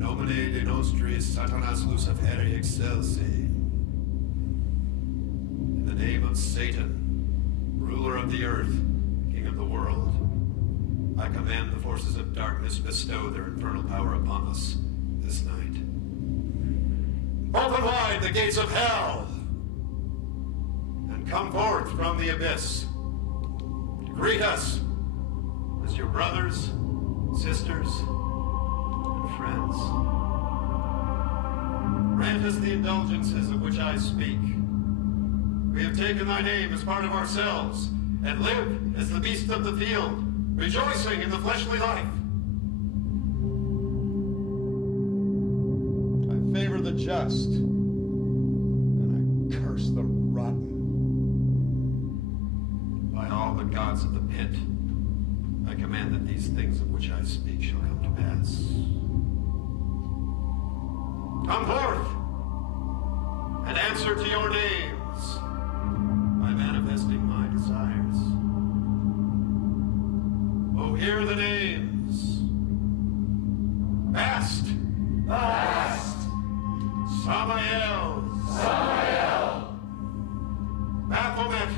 nomine de nostris Satanas Luciferi excelsi. In the name of Satan, ruler of the earth, king of the world, I command the forces of darkness bestow their infernal power upon us this night. Open wide the gates of hell, and come forth from the abyss to greet us as your brothers, sisters, and friends. Grant us the indulgences of which I speak. We have taken thy name as part of ourselves, and live as the beasts of the field, rejoicing in the fleshly life. I favor the just, and I curse the rotten. By all the gods of the pit, I command that these things of which I speak shall come to pass. Come forth, and answer to your names by manifesting my desires. Oh, hear the names. Bast. Bast. Samael. Samael. Baphomet.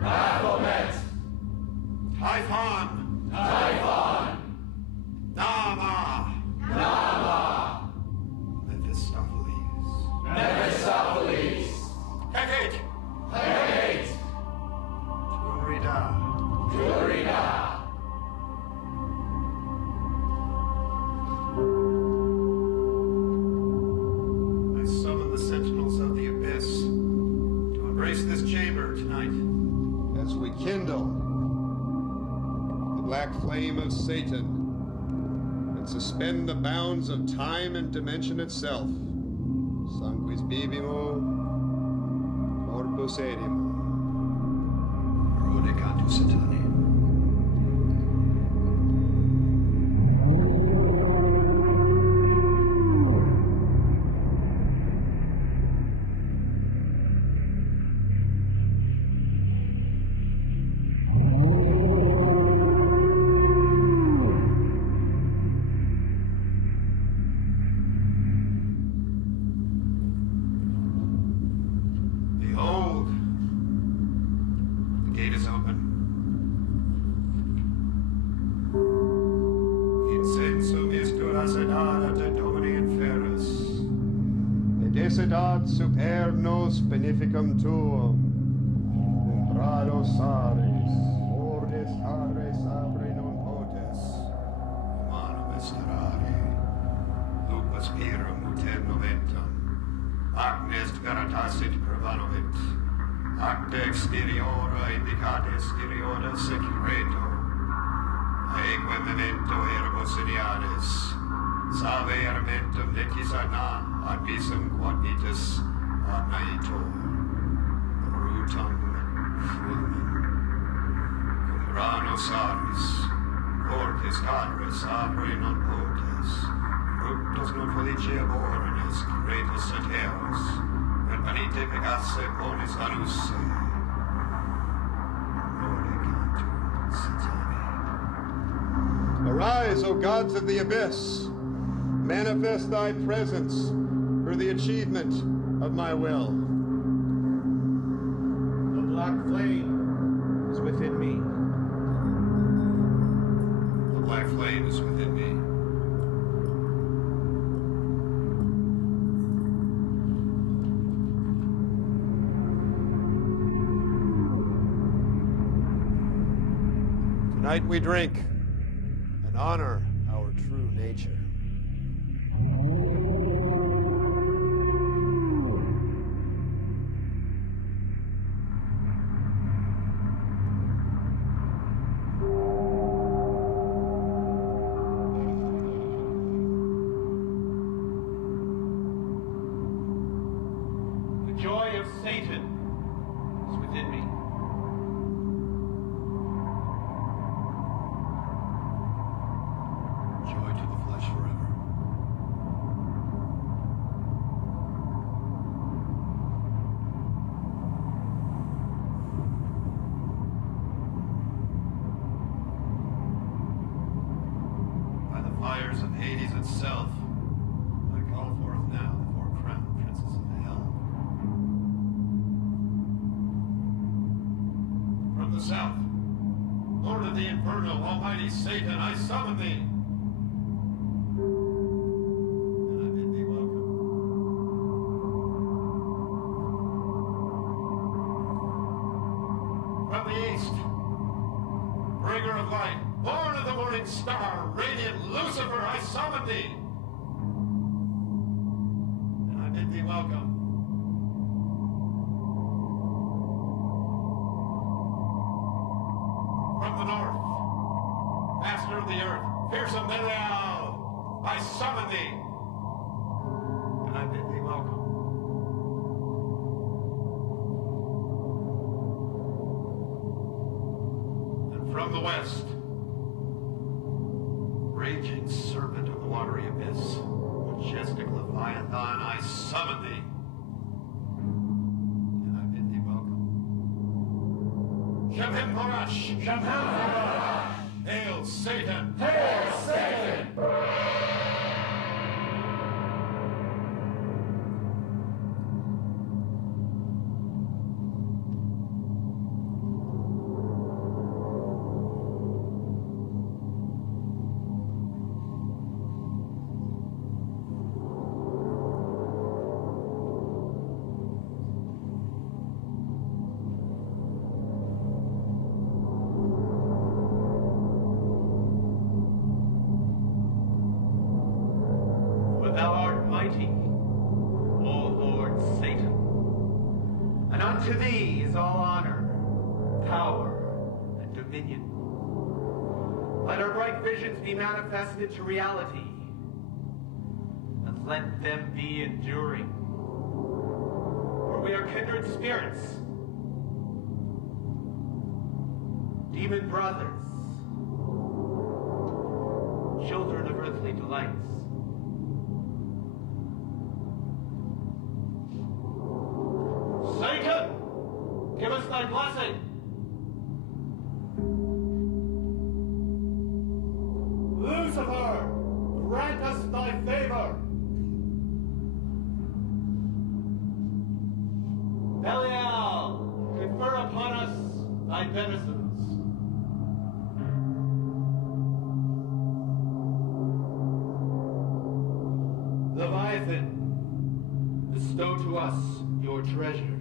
Baphomet. Typhon. Typhon. Nama. Nama. Mephistopheles. Mephistopheles. Hecate. Hecate. Turida. Turida. I summon the sentinels of the abyss to embrace this chamber tonight as we kindle the black flame of Satan and suspend the bounds of time and dimension itself. Sanguis bibimo, corpus erim. Rodecantu Satani. Behold, the gate is open. Incensum istura sedada te domini inferus, et desedat super nos beneficum tuum. Umbrados ares, ordes ares abre non potes, humanum esterare, lupus pirum uter noventum, agnes veritasit prevanovit, acta exteriora indicata exteriora secreto, aeque memento ergo seriales, salve armentum necis ana, ad visum quod vitus ad naitor, brutum fulmen, cum ranos aris, cortes cadres abre non potes, fructus non feliceaborines, cretus et eos, per panite pegasse ponis anusse. Rodecantu Satani. Arise, O gods of the abyss, manifest thy presence for the achievement of my will. The black flame is within me. The black flame is within me. Tonight we drink and honor our true nature. The joy of Satan is within me. Joy to the flesh forever. By the fires of Hades itself, the inferno, almighty Satan, I summon thee. And I bid thee welcome. From the east, bringer of light, born of the morning star, radiant Lucifer, I summon thee. And I bid thee welcome. From the north, master of the earth, fearsome Belial, I summon thee. And I bid thee welcome. And from the west, raging serpent of the watery abyss, majestic Leviathan, I summon thee. And I bid thee welcome. Shamhem Morash! Shamhem Morash! Hail Satan! Hail Satan! Thou art mighty, O Lord Satan, and unto thee is all honor, power, and dominion. Let our bright visions be manifested to reality, and let them be enduring. For we are kindred spirits, demon brothers, children of earthly delights. Satan, give us thy blessing. Lucifer, grant us thy favor. Belial, confer upon us thy beneficence. Leviathan, bestow to us your treasures.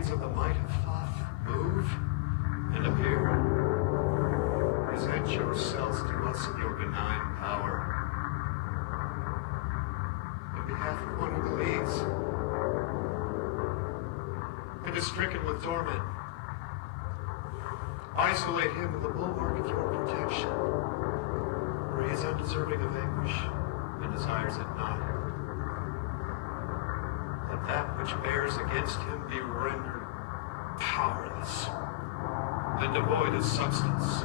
Of the might of Thoth, move and appear. Present yourselves to us in your benign power. On behalf of one who believes and is stricken with torment, isolate him in the bulwark of your protection, where he is undeserving of anguish and desires it not. Let that which bears against him be rendered powerless and devoid of substance.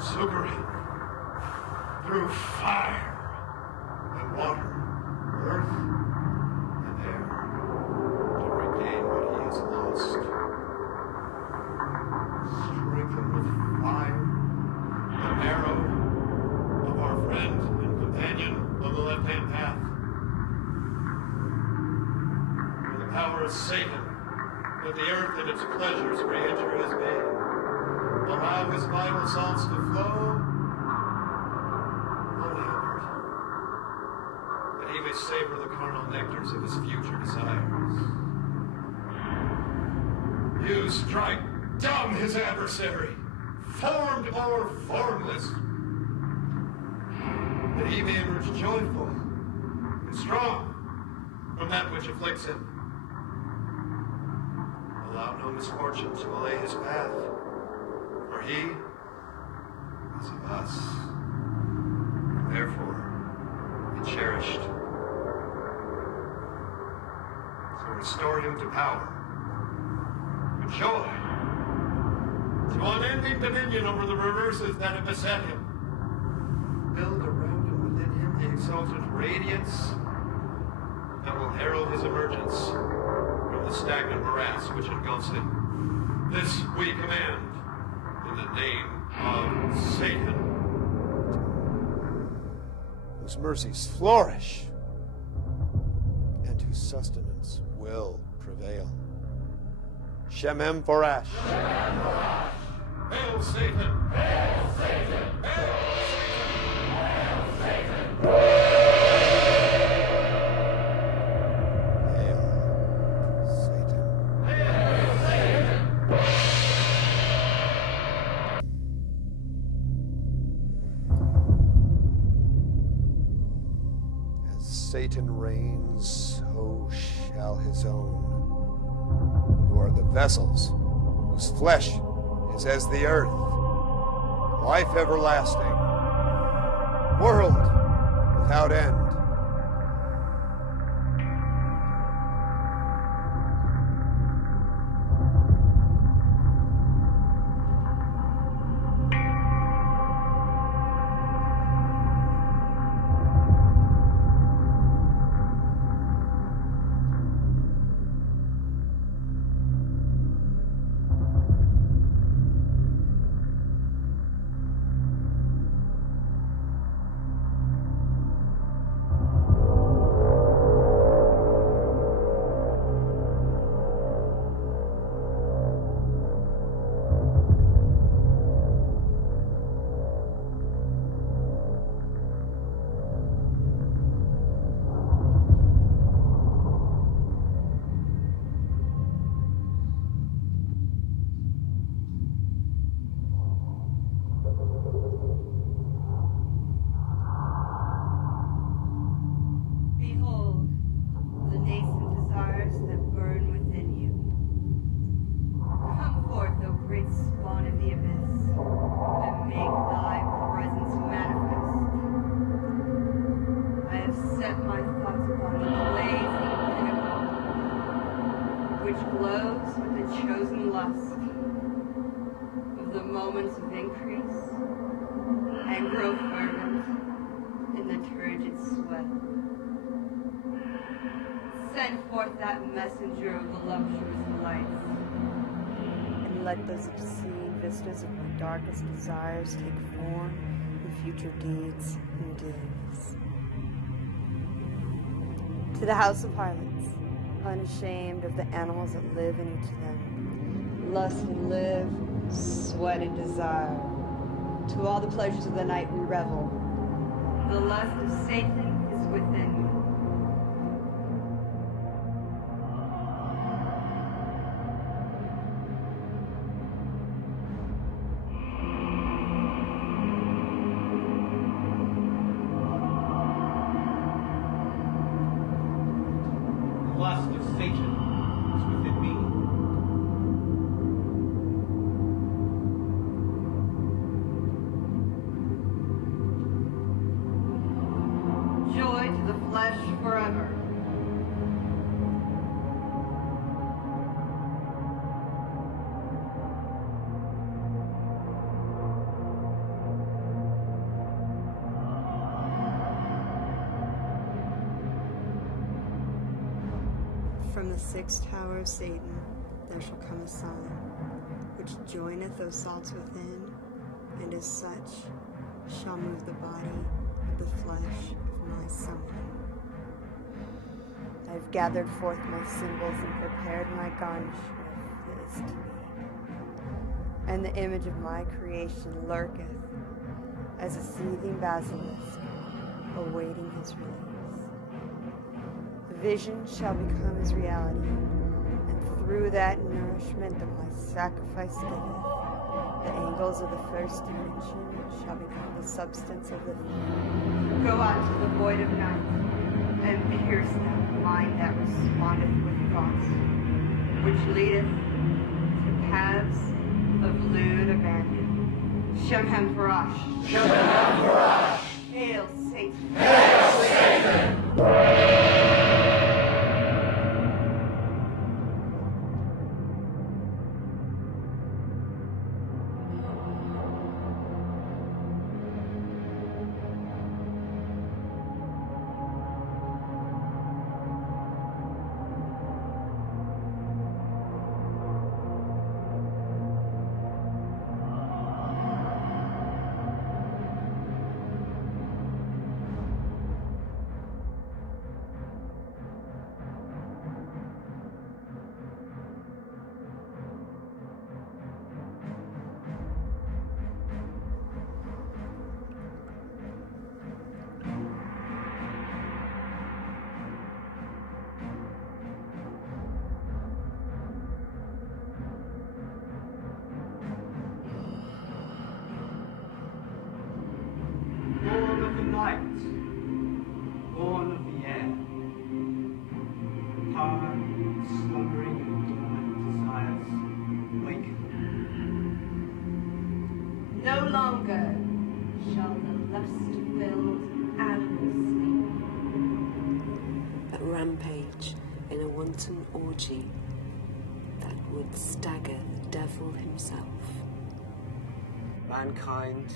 Succor him through fire and water, earth and air, to regain what he has lost. Strengthen with fire the marrow of our friend and companion on the left-hand path. With the power of Satan, let the earth and its pleasures re-enter his being. allow his vital salts to flow, only upward, that he may savor the carnal nectars of his future desires. You strike dumb his adversary, formed or formless, that he may emerge joyful and strong from that which afflicts him. Allow no misfortune to allay his path, for he is of us, and therefore be cherished. So restore him to power, to joy, to unending dominion over the reverses that have beset him. Build around and within him the exalted radiance that will herald his emergence from the stagnant morass which engulfs him. This we command in the name of Satan, whose mercies flourish and whose sustenance will prevail. Shemem Forash. Shemem Forash. Hail Satan! Hail Satan! Hail Hail Satan! Hail Satan! Hail Satan! As Satan reigns, so shall his own, who are the vessels whose flesh is as the earth, life everlasting, world without end. Moments of increase and grow fervent in the turgid sweat. Send forth that messenger of voluptuous lights, and let those obscene vistas of my darkest desires take form in future deeds and doings. To the house of harlots, unashamed of the animals that live in each of them, lust and live, sweat and desire. To all the pleasures of the night we revel. The lust of Satan is within me. The lust of Satan is within me. Joy to the flesh forever. From the sixth tower of Satan there shall come a sign, which joineth those salts within, and as such shall move the body of the flesh of my son. I have gathered forth my symbols and prepared my garnishment for this to be. and the image of my creation lurketh as a seething basilisk, awaiting his release. The vision shall become his reality, and through that nourishment that my sacrifice giveth, the angles of the first dimension shall become the substance of the third. Go out to the void of night, and pierce that mind that respondeth with thoughts, which leadeth to paths of lewd abandon. Shemhem Parash. Shemhem Parash. Hail Satan. Hail Satan. Born of the night, born of the air, tired, slumbering and dormant desires, waken. No longer shall the lust-filled animals sleep. A rampage in a wanton orgy that would stagger the devil himself. Mankind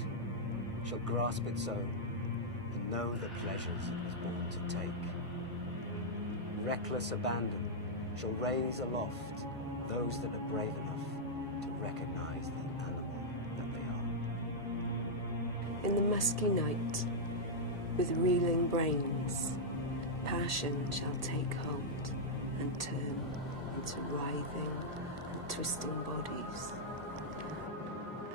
shall grasp its own and know the pleasures it was born to take. Reckless abandon shall raise aloft those that are brave enough to recognize the animal that they are. In the musky night, with reeling brains, passion shall take hold and turn into writhing and twisting bodies.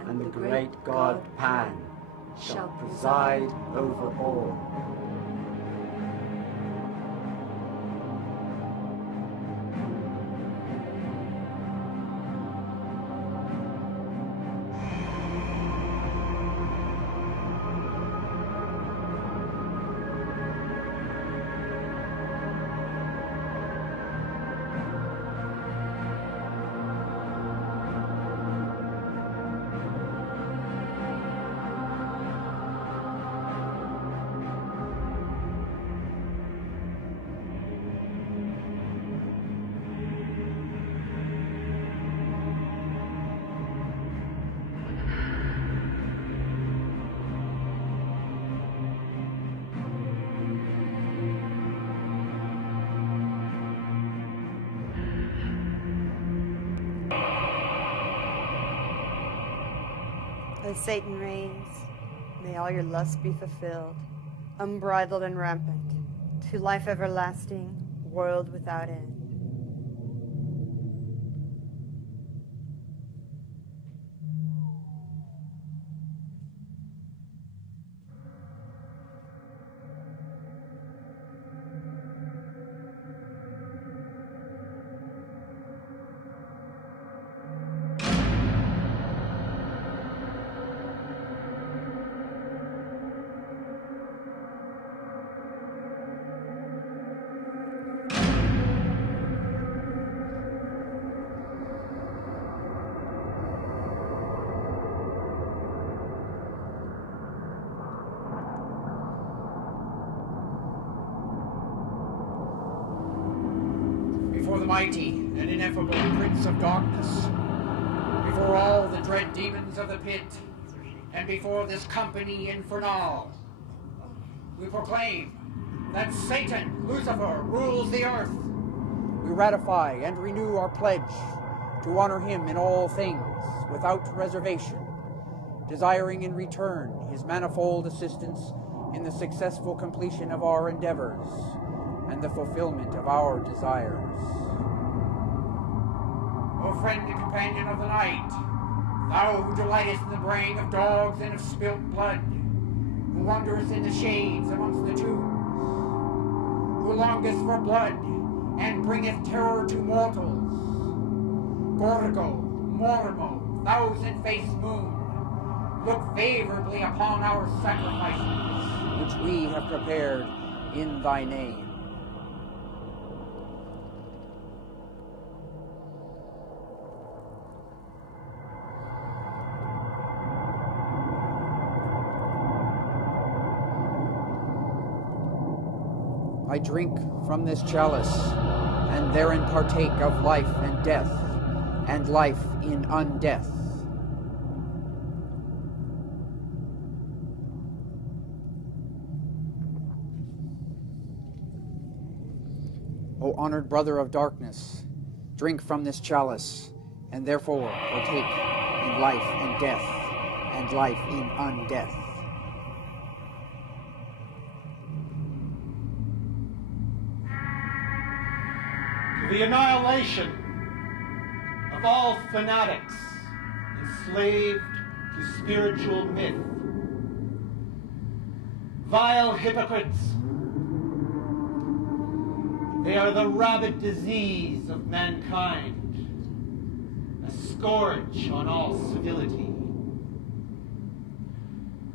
And the great god Pan shall preside over all. As Satan reigns, may all your lusts be fulfilled, unbridled and rampant, to life everlasting, world without end. Before the mighty and ineffable Prince of Darkness, before all the dread demons of the pit, and before this company infernal, we proclaim that Satan, Lucifer, rules the earth. We ratify and renew our pledge to honor him in all things, without reservation, desiring in return his manifold assistance in the successful completion of our endeavors and the fulfillment of our desires. O friend and companion of the night, Thou who delightest in the braying of dogs and of spilt blood, who wanderest in the shades amongst the tombs, who longest for blood and bringeth terror to mortals. Gorgo, Mormo, thousand-faced moon, look favorably upon our sacrifices, which we have prepared in thy name. I drink from this chalice, and therein partake of life and death, and life in undeath. O honored brother of darkness, drink from this chalice, and therefore partake in life and death, and life in undeath. To the annihilation of all fanatics enslaved to spiritual myth, vile hypocrites, they are the rabid disease of mankind, a scourge on all civility.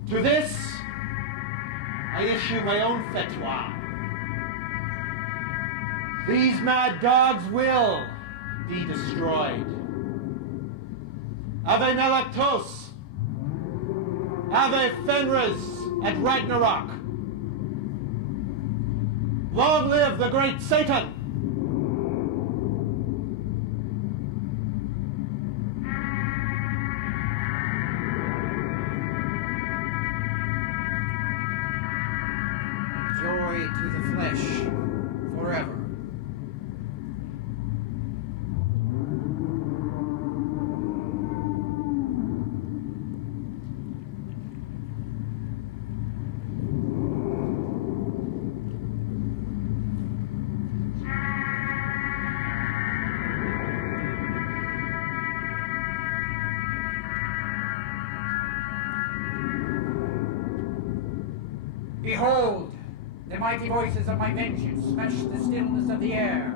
To this, I issue my own fatwa. These mad dogs will be destroyed. Ave Nalactos, Ave Fenris at Ragnarok. Long live the great Satan! joy to the flesh forever. Behold, the mighty voices of my vengeance smash the stillness of the air,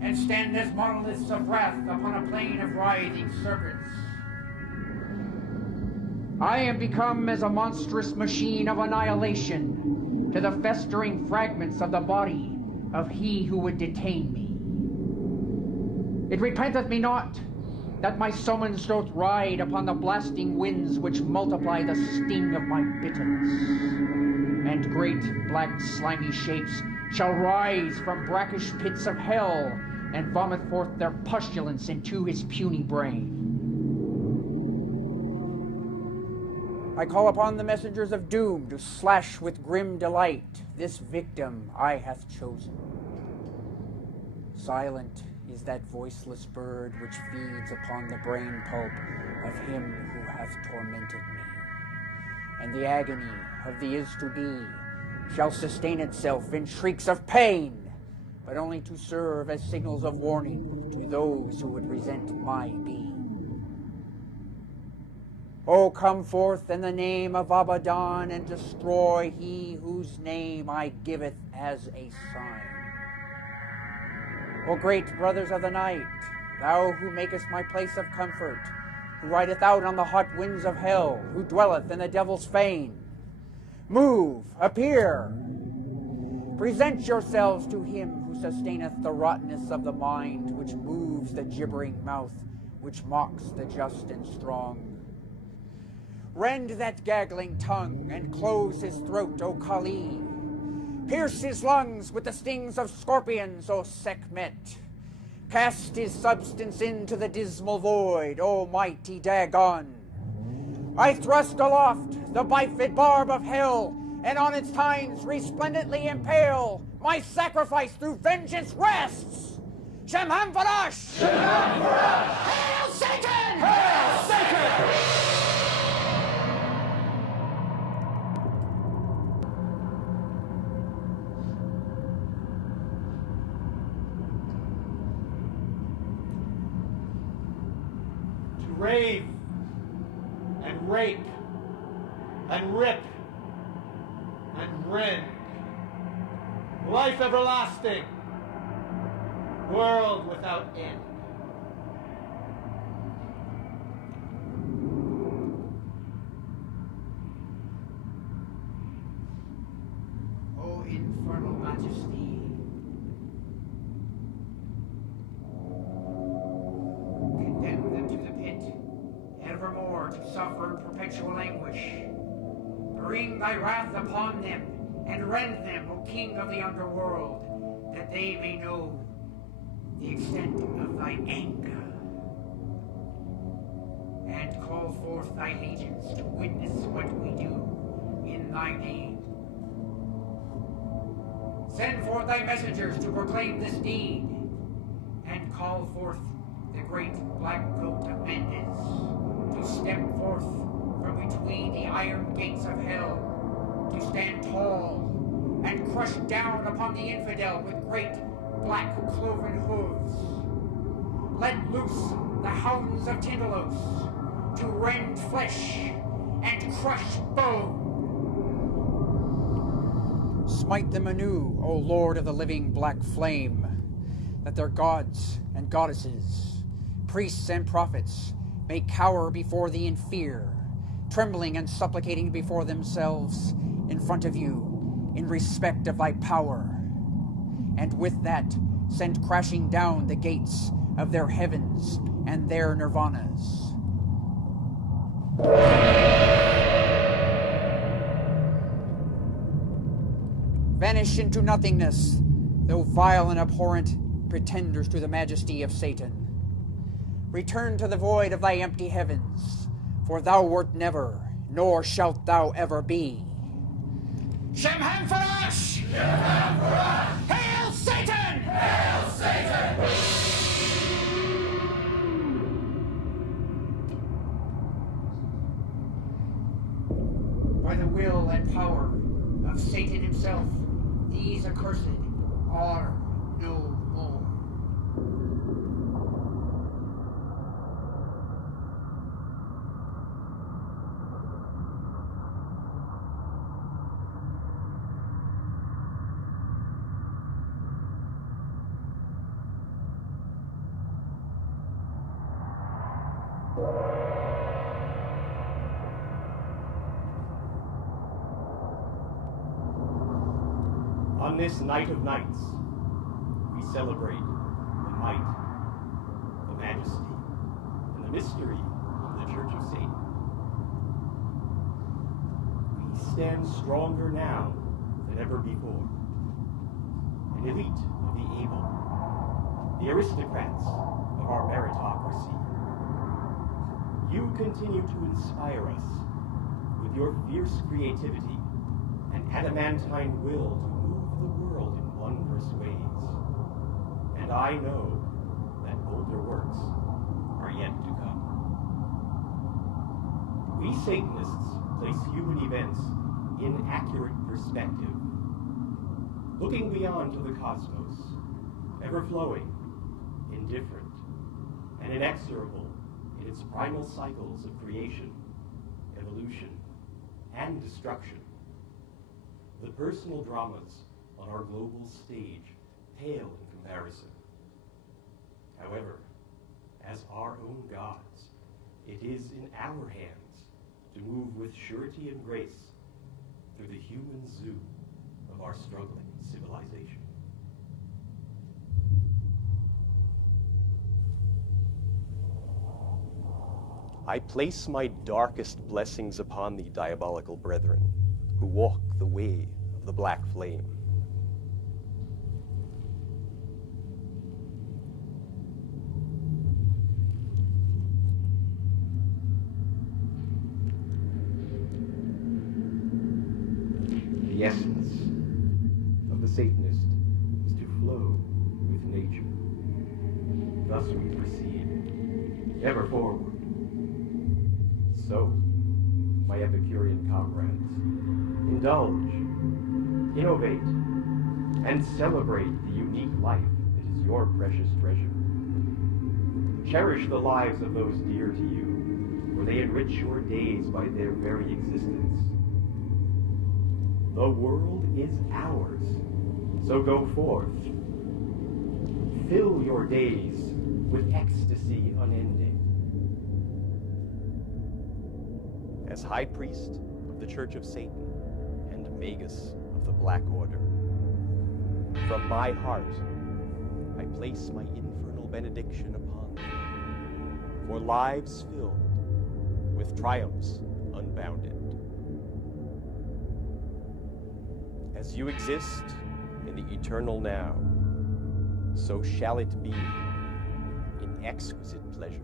and stand as monoliths of wrath upon a plain of writhing serpents. I am become as a monstrous machine of annihilation to the festering fragments of the body of he who would detain me. It repenteth me not that my summons doth ride upon the blasting winds which multiply the sting of my bitterness. And great black slimy shapes shall rise from brackish pits of hell and vomit forth their pustulence into his puny brain. I call upon the messengers of doom to slash with grim delight this victim I hath chosen. Silent is that voiceless bird which feeds upon the brain pulp of him who hath tormented me. And the agony of the is-to-be shall sustain itself in shrieks of pain, but only to serve as signals of warning to those who would resent my being. O come forth in the name of Abaddon, and destroy he whose name I giveth as a sign. O great brothers of the night, thou who makest my place of comfort, who rideth out on the hot winds of hell, who dwelleth in the devil's fane, move, appear. Present yourselves to him who sustaineth the rottenness of the mind, which moves the gibbering mouth, which mocks the just and strong. Rend that gaggling tongue, and close his throat, O Kali. Pierce his lungs with the stings of scorpions, O Sekhmet. Cast his substance into the dismal void, O mighty Dagon. I thrust aloft the bifid barb of hell, and on its tines resplendently impale my sacrifice through vengeance rests. Shemham Farash! Shemham Farash! Hail Satan! Hail Satan! Rave rape and rip and rend. Life everlasting, world without end. O infernal majesty, condemn them to the pit, evermore to suffer perpetual anguish. Bring thy wrath upon them, and rend them, O King of the underworld, that they may know the extent of thy anger. And call forth thy legions to witness what we do in thy name. Send forth thy messengers to proclaim this deed, and call forth the great black goat of Mendes to step forth from between the iron gates of hell, to stand tall and crush down upon the infidel with great black cloven hooves. Let loose the hounds of Tindalos to rend flesh and crush bone. Smite them anew, O Lord of the living black flame, that their gods and goddesses, priests and prophets, may cower before thee in fear, trembling and supplicating before themselves in front of you, in respect of thy power. And with that, send crashing down the gates of their heavens and their nirvanas. Vanish into nothingness, though vile and abhorrent pretenders to the majesty of Satan. Return to the void of thy empty heavens, for thou wert never, nor shalt thou ever be. Shemham Farash! Shemham Farash! Hail Satan! Hail Satan! By the will and power of Satan himself, these accursed are no more. On this night of nights, we celebrate the might, the majesty, and the mystery of the Church of Satan. We stand stronger now than ever before. An elite of the able, the aristocrats of our meritocracy. You continue to inspire us with your fierce creativity and adamantine will to move the world in wondrous ways. And I know that bolder works are yet to come. We Satanists place human events in accurate perspective, looking beyond to the cosmos, ever-flowing, indifferent, and inexorable in its primal cycles of creation, evolution, and destruction. The personal dramas on our global stage pale in comparison. However, as our own gods, it is in our hands to move with surety and grace through the human zoo of our struggling civilization. I place my darkest blessings upon thee, diabolical brethren, who walk the way of the black flame. The essence of the Satanist is to flow with nature. Thus we proceed, ever forward. So, my Epicurean comrades, indulge, innovate, and celebrate the unique life that is your precious treasure. Cherish the lives of those dear to you, for they enrich your days by their very existence. The world is ours, so go forth. Fill your days with ecstasy unending. As High Priest of the Church of Satan and Magus of the Black Order, from my heart I place my infernal benediction upon them, for lives filled with triumphs unbounded. As you exist in the eternal now, so shall it be in exquisite pleasure.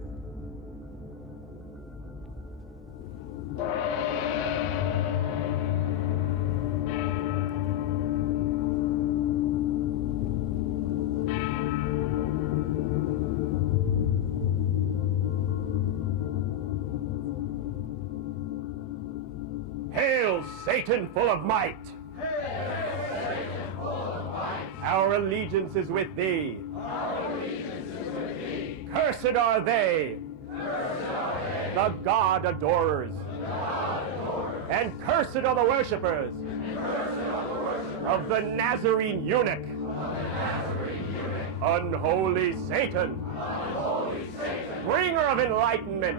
Hail, Satan full of might! Our allegiance is with thee. Cursed are they. The God adorers. And cursed are the worshippers of the Nazarene eunuch. Unholy Satan. Bringer of enlightenment.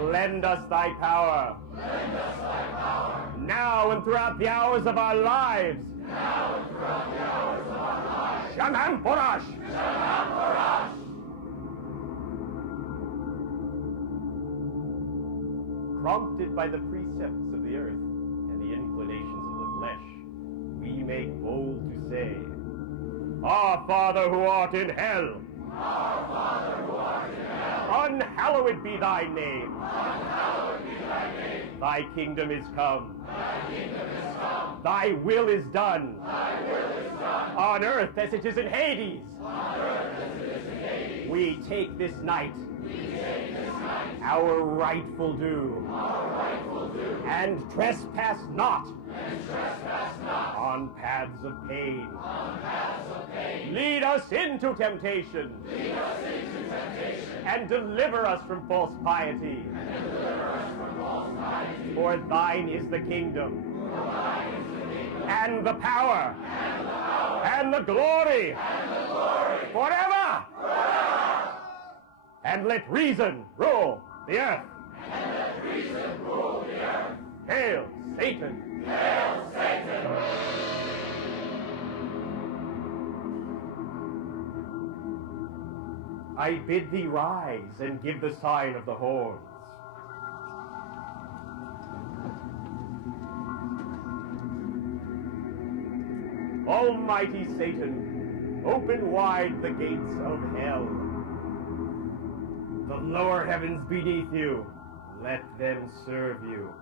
Lend us thy power. Now and throughout the hours of our lives. Shaman Porash! Prompted by the precepts of the earth and the inclinations of the flesh, we make bold to say, Our Father who art in hell, Our Father who art in hell, unhallowed be thy name. Unhallowed be thy name. Thy kingdom is come. Thy kingdom is come. Thy will is done. Thy will is done. On earth as it is in Hades. On earth as it is in Hades. We take this night. We take this night. Our rightful due. Our rightful due. And trespass not. And trespass not. On paths of pain. On paths of pain. Lead us into temptation. Lead us into temptation. And deliver us from false piety. And deliver us from false piety. For thine is the kingdom. For thine is the kingdom. And the power. And the power. And the glory. And the glory. Forever. Forever. And let reason rule the earth. And let reason rule the earth. Hail, Satan! Hail, Satan! I bid thee rise and give the sign of the horns. Almighty Satan, open wide the gates of hell. The lower heavens beneath you, let them serve you.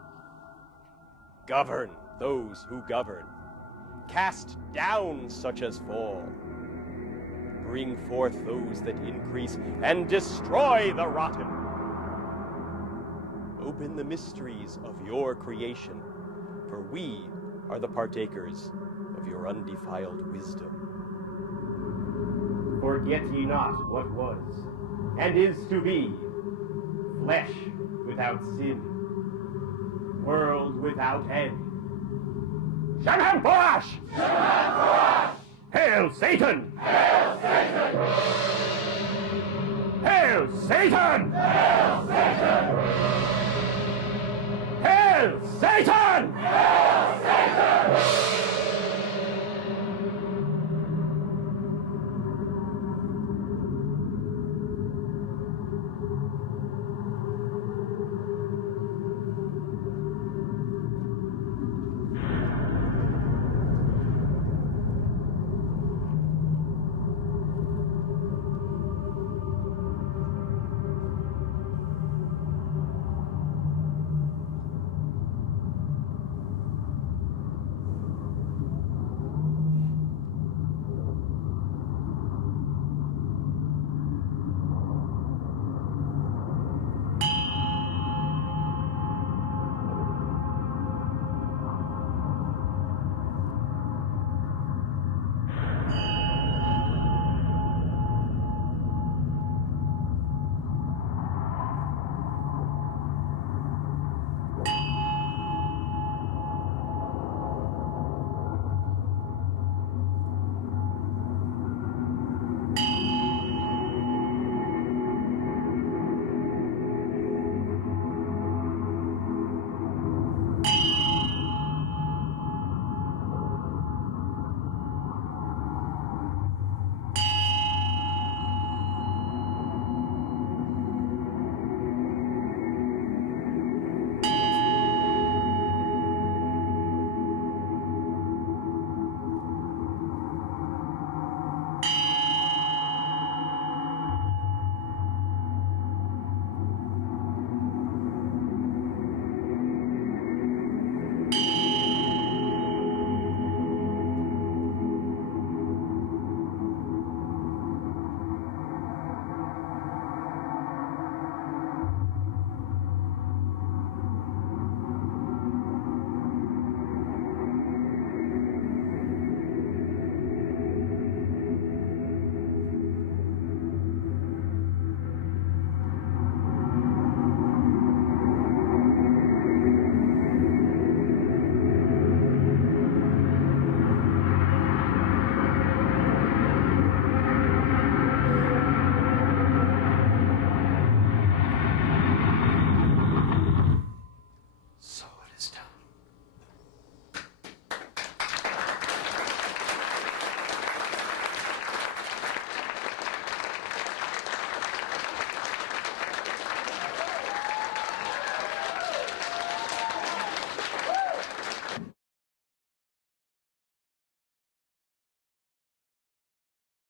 Govern those who govern. Cast down such as fall. Bring forth those that increase, and destroy the rotten. Open the mysteries of your creation, for we are the partakers of your undefiled wisdom. Forget ye not what was, and is to be, flesh without sin, world without end. Shaman Porash! Shaman Porash! Hail, Satan! Hail, Satan! Hail, Satan! Hail, Satan! Hail, Satan! Hail,